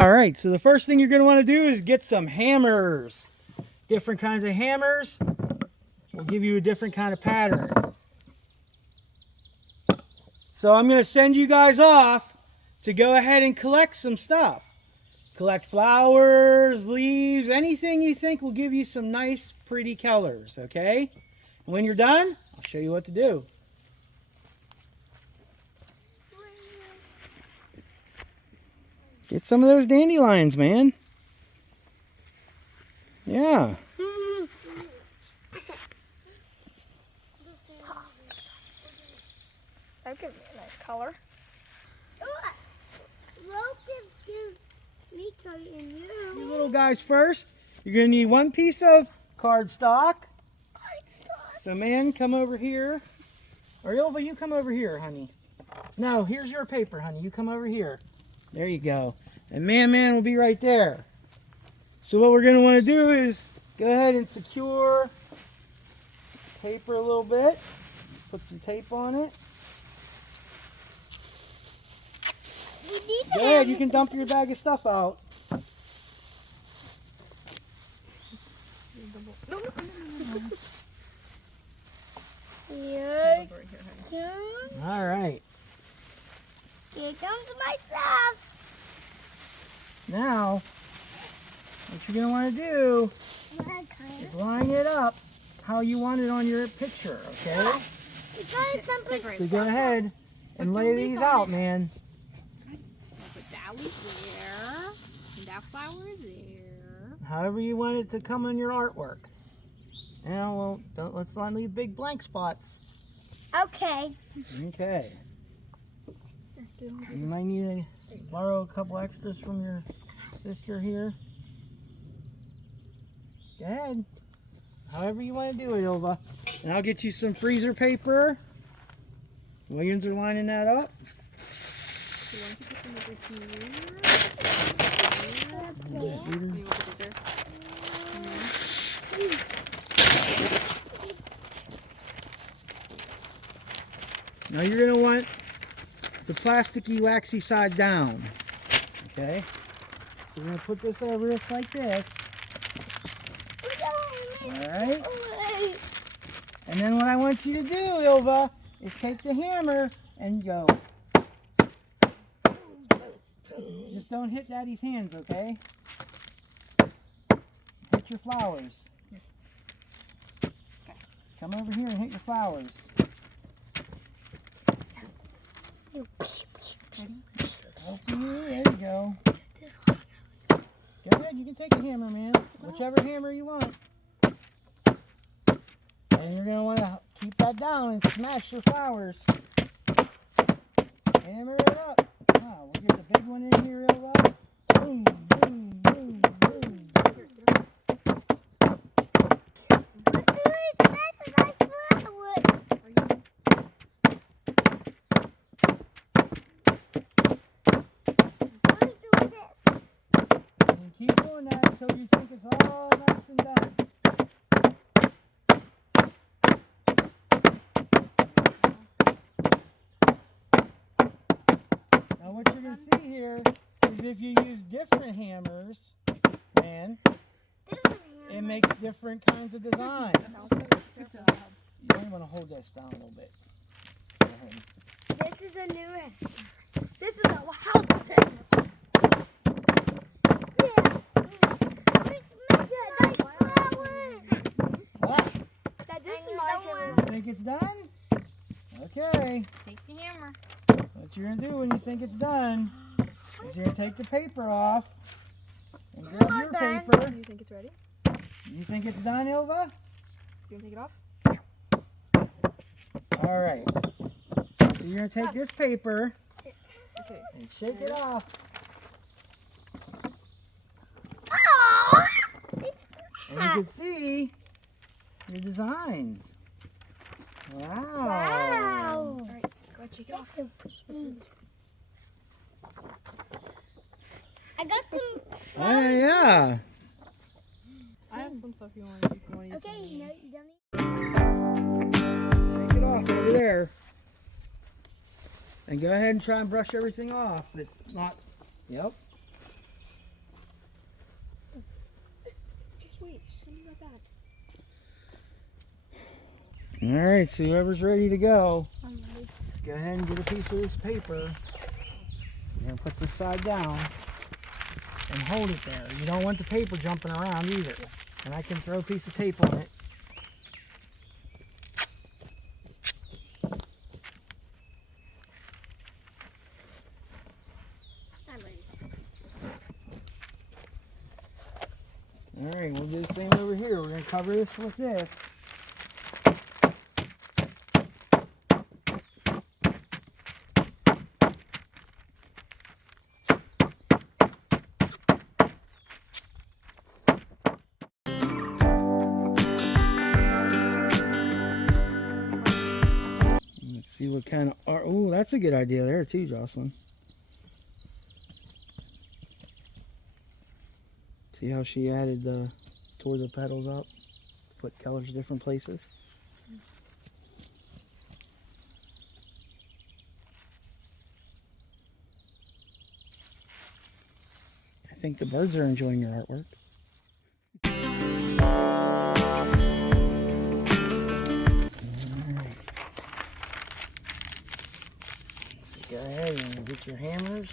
All right, so the first thing you're going to want to do is get some hammers. Different kinds of hammers will give you a different kind of pattern. So I'm going to send you guys off to go ahead and collect some stuff. Collect flowers, leaves, anything you think will give you some nice, pretty colors, okay? And when you're done, I'll show you what to do. Get some of those dandelions, man. Yeah. That gives me a nice color. These little guys first. You're going to need one piece of cardstock. So, man, come over here. Or, Ilva, you come over here, honey. No, here's your paper, honey. You come over here. There you go. And man will be right there. So what we're going to want to do is go ahead and secure paper a little bit. Put some tape on it. Go ahead, you can dump your bag of stuff out. All right. Here comes my stuff. Now, what you're going to want to do is line it up how you want it on your picture, okay? So go ahead and lay these out, man. Put that was there, and that flower is there. However you want it to come on your artwork. Now, well, let's not leave big blank spots. Okay. Okay. You might need to borrow a couple extras from your sister here. Go ahead. However you want to do it, Ilva. And I'll get you some freezer paper. Williams are lining that up. You want to put them over here? Now you're going to want the plasticky, waxy side down. Okay? So we're going to put this over just like this. Alright? And then what I want you to do, Ilva, is take the hammer and go. Just don't hit Daddy's hands, okay? Hit your flowers. Come over here and hit your flowers. Help you. There you go. Go ahead, you can take a hammer, man. Whichever hammer you want. And you're going to want to keep that down and smash your flowers. Hammer it up. Wow, we'll get the big one in here real well. Boom, boom, boom, boom. And keep doing that until you think it's all nice and done. Now what you're going to see here is if you use different hammers, man, it makes different kinds of designs. You might want to hold this down a little bit. Go ahead. This is a new one. This is a house set. You think it's done? Okay. Take your hammer. What you're going to do when you think it's done is you're going to take the paper off and grab your paper. Do you think it's ready? You think it's done, Ilva? You want to take it off? All right. So you're going to take this paper Okay. and shake it off. And you can see your designs. Wow. Wow. All right, go ahead, shake it off. So pretty. I got some. Yeah. I have some stuff you want to use. Okay, no, you don't need. Shake it off over there. And go ahead and try and brush everything off that's not. Yep. Alright, so whoever's ready to go, I'm ready. let's go ahead and get a piece of this paper. You're going to put this side down and hold it there. You don't want the paper jumping around either. And I can throw a piece of tape on it. I'm ready. Alright, we'll do the same over here. We're going to cover this with this. Let's see what kind of art. Oh, that's a good idea there too, Jocelyn. See how she added tore the petals up, put colors different places. I think the birds are enjoying your artwork. Alright. Go ahead and get your hammers.